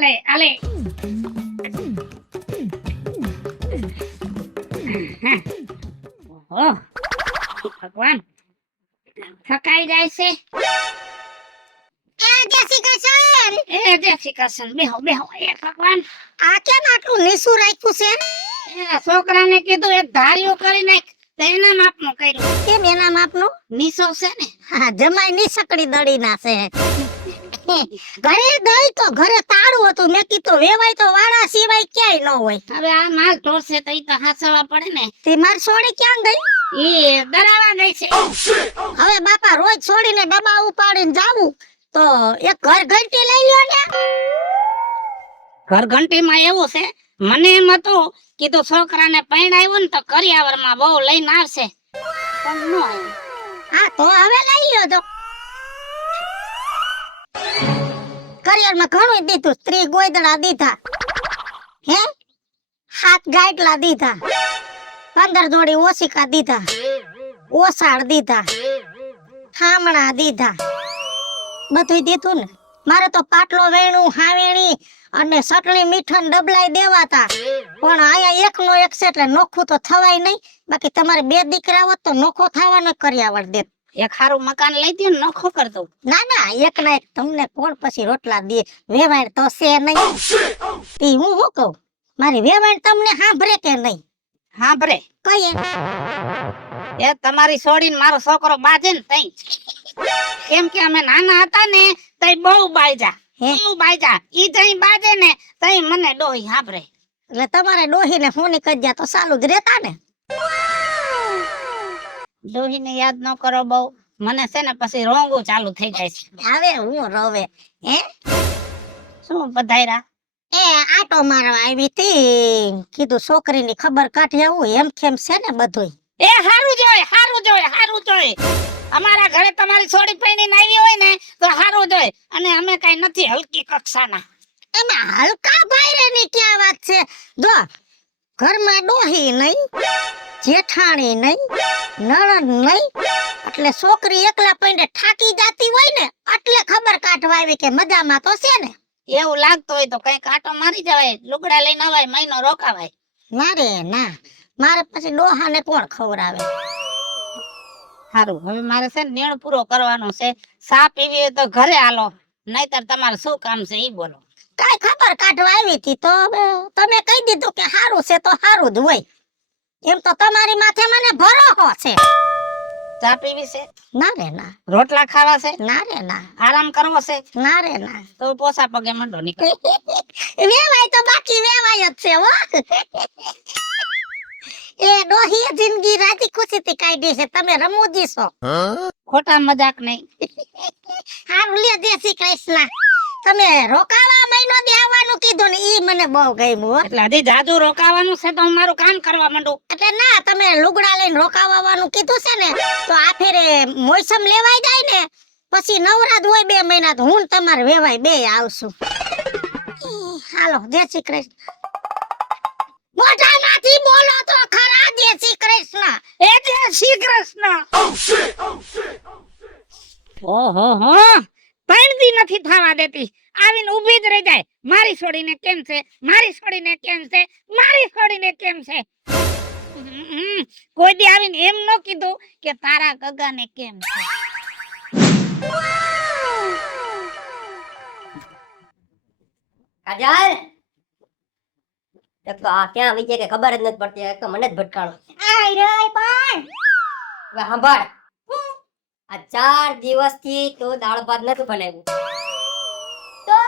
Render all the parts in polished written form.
આલે આલે ઓહ ભગવાન થકાઈ જાય છે જય શ્રી કૃષ્ણ બેહો બેહો એ ભગવાન આ કેમ આટલું નીસું રાખ્યું છે એ છોકરાને કીધું એક ધાર્યું કરી નાખ તો એના માપનું કર્યું કેમ એના માપનું? નીસો છે ને હા, જમાઈ નીસકડી દળી ના છે. ઘરે દઈ તો ઘરે તાળું હતું, મેં કીધું વેવાય તો વાળા સિવાય ક્યાંય ન હોય. હવે આ માલ ઢોરશે તો ઈ તો હાસવા પડે ને. તે માર સોડી ક્યાં ગઈ? ઈ દરાવા ગઈ છે. હવે બાપા રોજ છોડીને ડબ્બા ઉપાડીને જાવું તો એક ઘર ઘંટી લઈ લ્યો ને. ઘર ઘંટીમાં એવું છે, મને એમ હતું કીધું છોકરાને પરણાવ્યો ને તો કરિયાવરમાં બહુ લઈને આવશે, પણ નો આવ્યો. હા તો હવે લઈ લ્યો તો. કરિયારમાં ઘણું દીધું, સ્ત્રી ગોયદડા દીધા, હે 7 ગાંઠલા દીધા, 15 જોડી ઓશિકા દીધા, ઓસાળ દીધા, ઠામણા દીધા, બધું દીધું ને. મારે તો પાટલો વેણું હાવેણી અને સટણી મીઠન ડબલાઈ દેવાતા, પણ આયા એકનો એક છે એટલે નોખું તો થવાય નહીં. બાકી તમારે 2 દીકરા હોત તો નોખો થવાનો કર્યાવર દે. એક હારું મકાન લઈ દે ને નખો કર દઉં. ના ના, એક ના એક તમને કોણ પછી રોટલા દે? વેવાણ તો છે નહીં. ઈ હું શું કહું, મારી વેવાણ તમને સાંભળે કે નહીં? સાંભળે કહીએ એ તમારી છોડીને મારો છોકરો બાજે ને તઈ. કેમ કે અમે નાના હતા ને તઈ બહુ બાયજા, બહુ બાયજા. ઈ જઈ બાજે ને તઈ મને ડોહી સાંભળે. એટલે તમારે ડોહીને ફોની કજ્યા તો ચાલુ જ રહેતા ને. ડોહીને યાદ ન કરો બહુ, મને છે ને પછી રોંગું ચાલુ થઈ જાય છે. હવે હું રોવે હે શું પધાર્યા? એ આટો મારવા આવી હતી, કીધું છોકરીની ખબર કાઢી આવું, એમ કેમ છે ને બધું. એ હારું જોય, હારું જોય, હારું જોય. અમારા ઘરે તમારી છોડી પૈણીને આવી હોય ને તો હારું જોય. અને અમે કઈ નથી હલકી કક્ષાના. એમાં હલકા ભાઈરેની ક્યાં વાત છે? જો ઘરમાં ડોહી નહીં, જેઠાણી નહીં, નણંદ નહીં, એટલે છોકરી એકલા પૈણે ઠાકી જાતી હોય ને એટલે ખબર કાઢવા આવી કે મજામાં તો છે ને. એવું લાગતું હોય તો કઈ કાંટો મારી જવાય, લુગડા લઈને અવાય, મહિનો રોકાવાય. ના રે ના, મારે પછી ડોહાને કોણ ખવડાવે? સારું, હવે મારે છે ને નેણ પૂરો કરવાનો છે. સા પીવી હોય તો ઘરે હાલો, નહીતર તમારે શું કામ છે ઈ બોલો. કઈ ખબર કાઢવા આવી હતી તો તમે કહી દીધું કે સારું છે તો સારું જ હોય. એમ તો તમારી માથે મને ભરોસો છે. ચા પીવી છે? ના રે ના. રોટલા ખાવા છે? ના રે ના. આરામ કરવો છે? ના રે ના. તો પોસા પગે મંડો નીકળ. વેવાય તો બાકી વેવાય જ છે હો. એ ડોહી જિંદગી રાજી ખુશીથી કાઢી છે, તમે રમૂજી છો. ખોટા મજાક નહીં. હારું લે, જય શ્રી કૃષ્ણ. તમે રોકાવા મહિનો દે આવવાનું કીધું ને ઈ મને બહુ ગમ્યું હો. એટલે હજી જાજુ રોકાવાનું છે તો હું મારું કામ કરવા માંડું. એટલે ના, તમે લુગડા લઈને રોકાવાનું કીધું છે ને તો આ ફેરે મોસમ લેવાઈ જાય ને પછી નવરાત હોય 2 મહિના તો હું તમારે વેવાય બે આવશું. હાલો, જય શ્રી કૃષ્ણ. મોઢામાંથી બોલો તો ખરા, જય શ્રી કૃષ્ણ. એ જય શ્રી કૃષ્ણ. ઓહો હો, પૈણતી નથી થવા દેતી. આવીને ઊભી જ રહી જાય. મારી છોડીને કેમ છે, મારી છોડીને કેમ છે, મારી છોડીને કેમ છે. કોઈ દી આવીને એમ ન કીધું કે તારા ગગાને કેમ છે. કાજલ, એક તો આ ક્યાં આવી જાય કે ખબર જ નથી પડતી, એક તો મને જ ભટકાણો. આય રે પણ હવે સાંભળ, આ 4 દિવસથી તો દાળ ભાત નથી બનાવ્યું. તો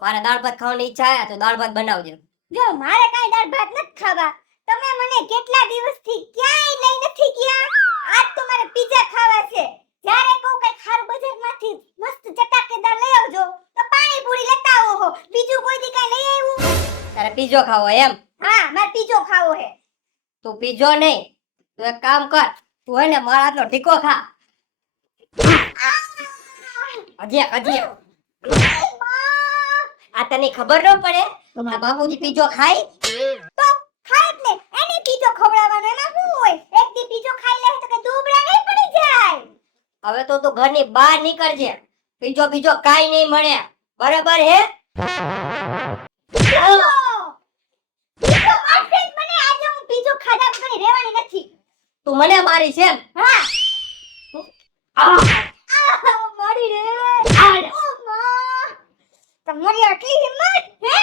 મારે દાળ ભાત ખાવાની ઈચ્છા છે, તો દાળ ભાત બનાવજો. જો મારે કાઈ દાળ ભાત નથી ખાવા. તમે મને કેટલા દિવસથી ક્યાંય લઈ નથી ગયા. આજ તો મારે પીઝા ખાવા છે. જ્યારે કહું કઈ ખારું બજારમાંથી મસ્ત ચટાકેદાર લઈ આવજો તો પાણીપુરી લેતા આવો હો. બીજું કોઈ દી કાઈ લઈ આવ્યું? તારે પીઝો ખાવો એમ? હા, મારે પીઝો ખાવો હે. તું પીઝો નહીં, તું એક કામ કર, તું હે ને મારા હાથનો ટીકો ખા. હજી આ તને ખબર ન પડે? આ બાબુજી પીઝો ખાય તો ખાય જ ને, એને પીઝો ખવડાવવાનો એમાં શું હોય? એક દી પીઝો ખાઈ લે તો કે દુબળા નહીં પડી જાય. હવે તો તું ઘરની બહાર નીકળજે, પીઝો કાઈ નહીં મળે, બરાબર હે? તું મને મારી છે એમ? તમારી આટલી હિંમત હે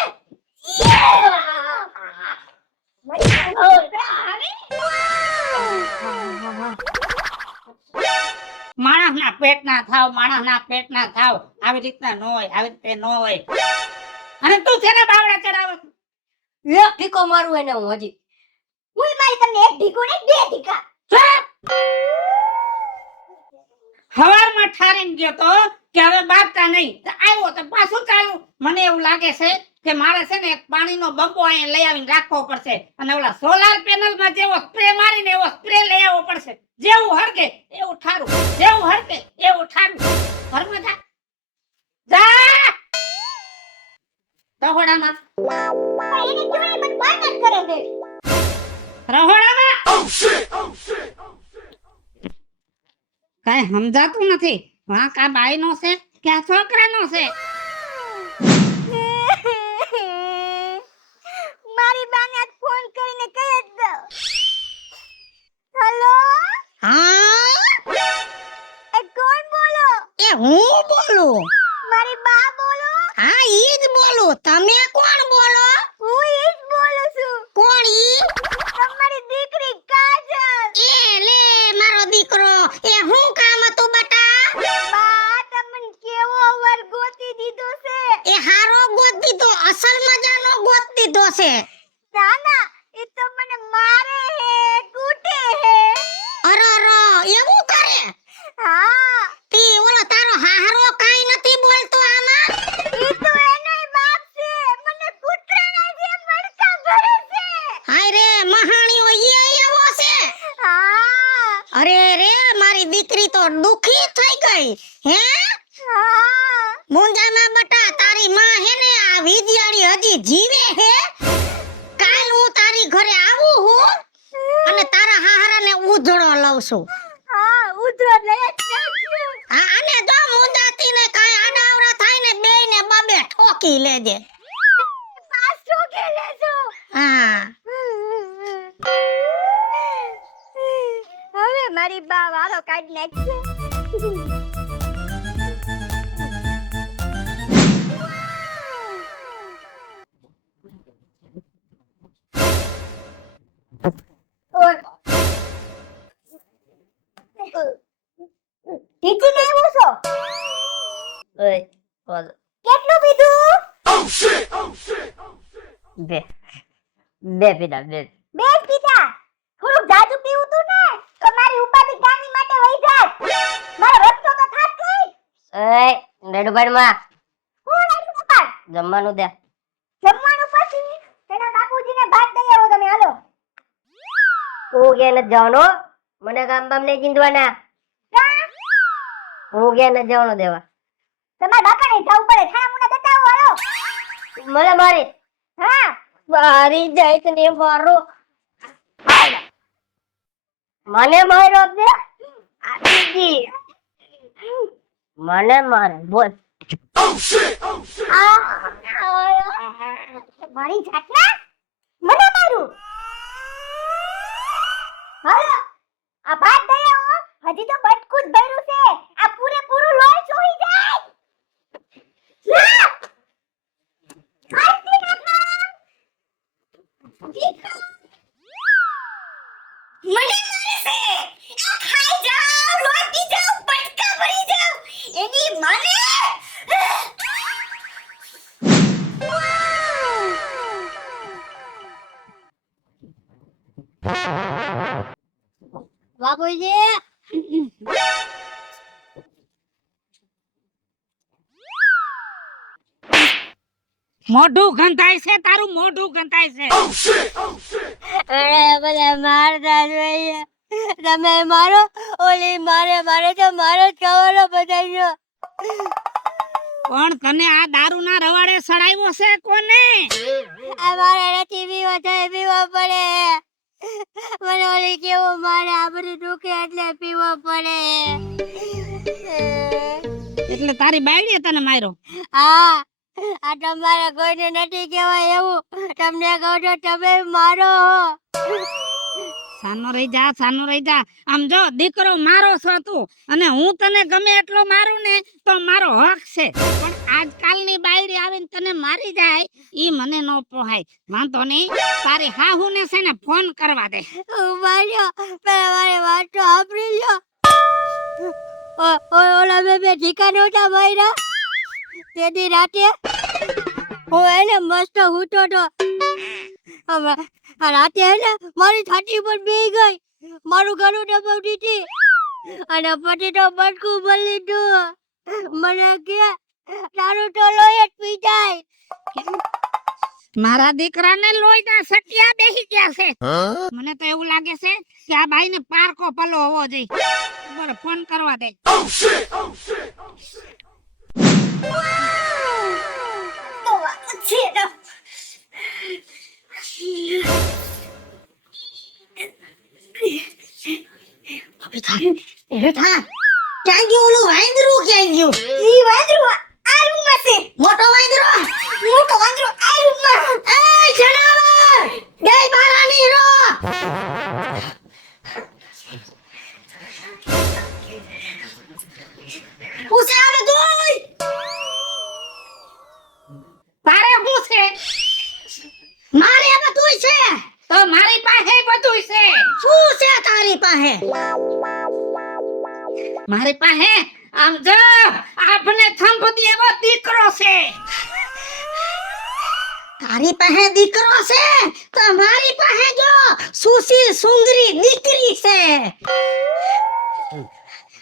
માણસના પેટના થાવ, માણસના પેટના થાવ. આવી રીતના નો હોય, આવી રીતે નો હોય. અને તું છે ને બાવડા ચડાવે છે? એક ઠીકો મારું એને હું હજી. હું મારી તમને એક ઢીકો ને બે ઢીકા હવારમાં ઠારીને ગયો તો કે હવે બાપતા નહીં, તો આવ્યો તો પાછું ચાલ્યું. મને એવું લાગે છે કે મારે છે ને એક પાણીનો બંબો અહીંયા લઈ આવીને રાખવો પડશે, અને ઓલા સોલાર પેનલમાં જેવો સ્પ્રે મારીને એવો સ્પ્રે લઈ આવવો પડશે. જેવું હરકે એવું ઠારું, જેવું હરકે એવું ઠારું. ઘરમાં જા, જા રહોડામાં, એને જોઈ મને બહાર જ કરે છે રહોડામાં. કાંઈ સમજાતું નથી. વાં કા બાઈનો છે કે આ છોકરાનો છે? મારી બાને આજ ફોન કરીને કહી જ દો. હેલો હા એ કોણ બોલો? એ હું બોલું. મારી બા બોલો? હા ઈ જ બોલું. તમે કોણ બોલો? હું ઈ જ બોલું છું. કોણ ઈ? તમારી દીકરી કાજલ. એ લે મારો દીકરો. એ હું કામ હતું બટા? બા તમને કેવો વર ગોતી દીધો છે? એ હારો ગોત દીધો, અસલ મજાનો ગોત દીધો છે. ના ના એ તો મને મારે હે, કૂટે હે. અરે એવું કરે? હા તી ઓલો તારો હાહરો કાઈ નથી બોલતો આમાં? ઈ તો એનોય બાપ છે. મને કૂતરાના જેમ મડકા ભરે છે. હાય રે મહાણીઓ ઈ એવો છે. હા અરે રે મારી દીકરી તો દુખી થઈ ગઈ. હે હા મુંજામાં બટા તારી માં હે ને આ વિદ્યાળી હજી જીવે હે? કાલ હું તારી ઘરે આવું હું અને તારા હાહરાને ઉધડો લઉં છું. હા ઉધરો લઈ જ નાખ્યો. હા અને જો મુંજાતી ને કાઈ આડાવડા થાય ને બેયને બબે ઠોકી લેજે. પાછો કે લેજો. હા હવે મારી બા વારો કાઢી નાખશે. ટીકુ ને એવું છો? ઓય બોલ. કેટલું પીધું? બે પીધા બે. બે જ પીધા? થોડુંક જાજુ પીવું તું ને તો મારી ઉપાધિ ગાની માટે વહી જાત. મારો રસ્તો તો થાત કઈ. ઓય રેડુભાઈ માં કોણ આટલું પપ્પા? જમવાનું દે. જમવાનું પછી તેના બાપુજીને ભાત દઈ આવો તમે હાલો. હું કે નથી જવાનું, મને કામ બામ નહીં ચીંધવાના. હું કે નથી જવાનું દેવા. તમારા બાપાને જવું પડે. થાણા મુના દેતા આવો હાલો. મને મારી હા મારી જાય તો ને મારો મને માર્યો દે આજી મને મારે બોલ. મારી જાતના મને મારું. હાલો આ ભાત દઈ આવો. હજી તો બટકું જ ભર્યું છે. આ પૂરેપૂરું લોહી ચોઈ જાય. લા! ખાઈ નાખા. દીકરા. મને મારે છે. આ ખાઈ જાઓ, લોહી પી જાઓ, બટકા ભરી જાઓ. એની માને બાપુજી મોઢું ગંધાય છે તારું, મોઢું ગંધાય છે. અરે બધા મારતા જોઈએ. તમે મારો ઓલી મારે તો મારો જ ખાવાનો બધાયો. પણ તને આ દારૂના રવાડે સડાવ્યો છે કોને? અમારે નથી પીવો તો પીવો પડે. મને ઓલી કેવું મારે આ બધું દુખે એટલે પીવો પડે. એટલે તારી બાયડીએ તને માર્યો? હા આ તમારે કોઈને નથી કહેવાય એવું. તમને કહું તો તમે મારો હો. સાનો રહી જા. આમ જો દીકરો મારો છો તું, અને હું તને ગમે એટલો મારું ને તો મારો હક છે, પણ આજકાલની બાયડી આવીને તને મારી જાય ઈ મને નો પોહાય. વાંધો નહીં, તારી હાહુને છે ને ફોન કરવા દે. માર્યો પેલા મારી વાત તો સાંભળી લ્યો. ઓલા બે ઠીકા નહોતા માર્યા તેદી રાતે હું એને મસ્ત હૂતો તો. આ રાતે એને મારી છાતી પર બેહી ગઈ, મારું ગળું દબાવતી હતી અને પછી તો બટકું ભરી લીધું. મને કે તારું તો લોહી જ પી જાય. મારા દીકરાને લોહીના સટિયા બેસી ગયા છે. મને તો એવું લાગે છે કે આ બાઈને પારકો પલો હોવો જોઈએ. બરાબર, ફોન કરવા દે. ક્યાં ગયું ઓલું વાંદરું? ક્યાં ગયું? ઈ વાંદરું આ રૂમમાં છે. મોટો વાંદરો આ રૂમમાં. એ જનાવર બે બારાની રો. ઉસે આવે દોય. તારે શું છે? મારે આ બધુંય છે. તો મારી પાસે બધું છે. શું છે તારી પાસે? મારી પાસે આમ જો આપને થંભ એવો દીકરો છે. તારી પાસે દીકરો છે તો મારી પાસે જો સુશીલ સુંદરી દીકરી છે.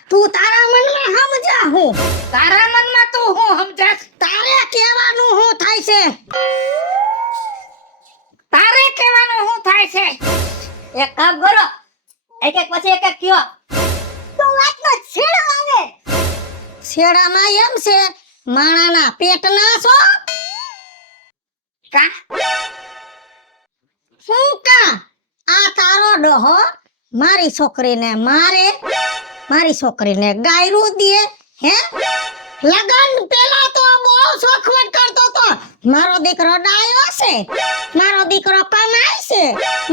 તું તારા મનમાં સમજા હું. તારા મનમાં તું હું સમજાસ? તારે કહેવાનું હું થાય છે? તારે કહેવાનું હું થાય છે? એક કામ કરો, એક પછી એક કયો તો વાતનો છેડો આવે. છેડામાં એમ છે માણાના પેટના છો. કા શું કા? આ તારો ડોહો મારી છોકરીને મારે, મારી છોકરીને ગાયરું દે હે? લગન પેલા તો બહુ શોખવટ કરતો તો મારો દીકરો ડાયો છે, મારો દીકરો કમાય છે,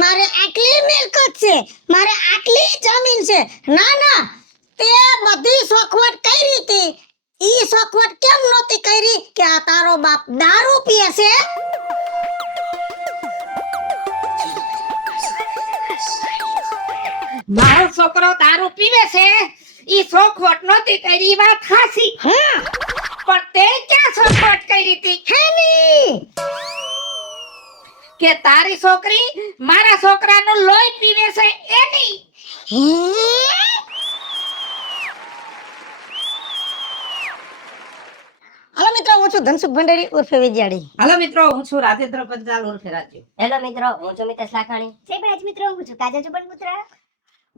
મારે આટલી મિલકત છે, મારે આટલી જમીન છે. ના ના, તે બધી શોખવટ કરી હતી. ઈ શોખવટ કેમ નહોતી કરી કે આ તારો બાપ દારૂ પીએ છે? મારો છોકરો દારૂ પીવે છે ઈ શોખવટ નહોતી કરી, વાત હાસી. હા, પણ તે ક્યાં શોખવટ કરી હતી? હેની કે તારી છોકરી મારા છોકરાનું લોહી પીવે છે એની. હે? હાલો મિત્રો, હું છું ધનસુખ ભંડારી ઉર્ફે વિજયાડી. હાલો મિત્રો, હું છું રાજેન્દ્ર પંચાલ ઉર્ફે રાજુ. હેલો મિત્રો, હું છું મિતેશ લાખાણી. મિત્રો હું છું કાજલ ચુબનપુત્રા.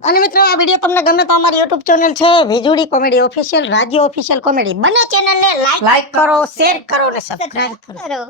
અને મિત્રો, આ વિડીયો તમને ગમે તો અમારી YouTube ચેનલ છે વીજુડી કોમેડી ઓફિશિયલ, રાજ્ય ઓફિશિયલ કોમેડી. બંને ચેનલને લાઈક કરો, શેર કરો અને સબસ્ક્રાઇબ કરો.